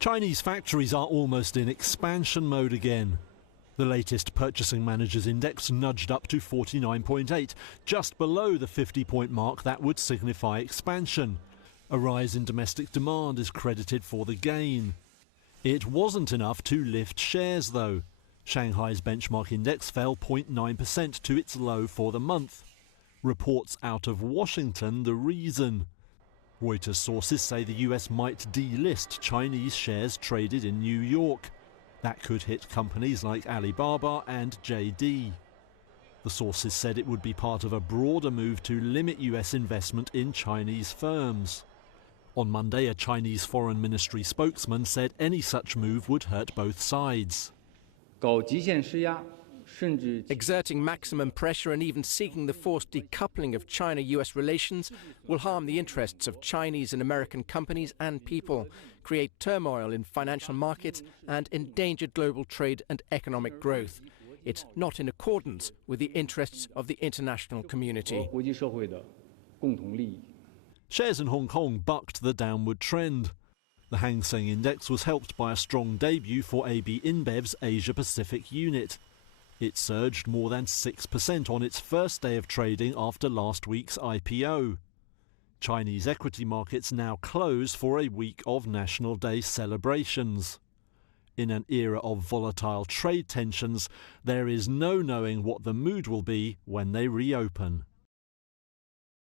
Chinese factories are almost in expansion mode again. The latest Purchasing Managers Index nudged up to 49.8, just below the 50-point mark that would signify expansion. A rise in domestic demand is credited for the gain. It wasn't enough to lift shares, though. Shanghai's benchmark index fell 0.9% to its low for the month. Reports out of Washington the reason. Reuters sources say the US might delist Chinese shares traded in New York. That could hit companies like Alibaba and JD. The sources said it would be part of a broader move to limit US investment in Chinese firms. On Monday, a Chinese Foreign Ministry spokesman said any such move would hurt both sides. Exerting maximum pressure and even seeking the forced decoupling of China-US relations will harm the interests of Chinese and American companies and people, create turmoil in financial markets and endanger global trade and economic growth. It's not in accordance with the interests of the international community. Shares in Hong Kong bucked the downward trend. The Hang Seng Index was helped by a strong debut for AB InBev's Asia-Pacific unit. It surged more than 6% on its first day of trading after last week's IPO. Chinese equity markets now close for a week of National Day celebrations. In an era of volatile trade tensions, there is no knowing what the mood will be when they reopen.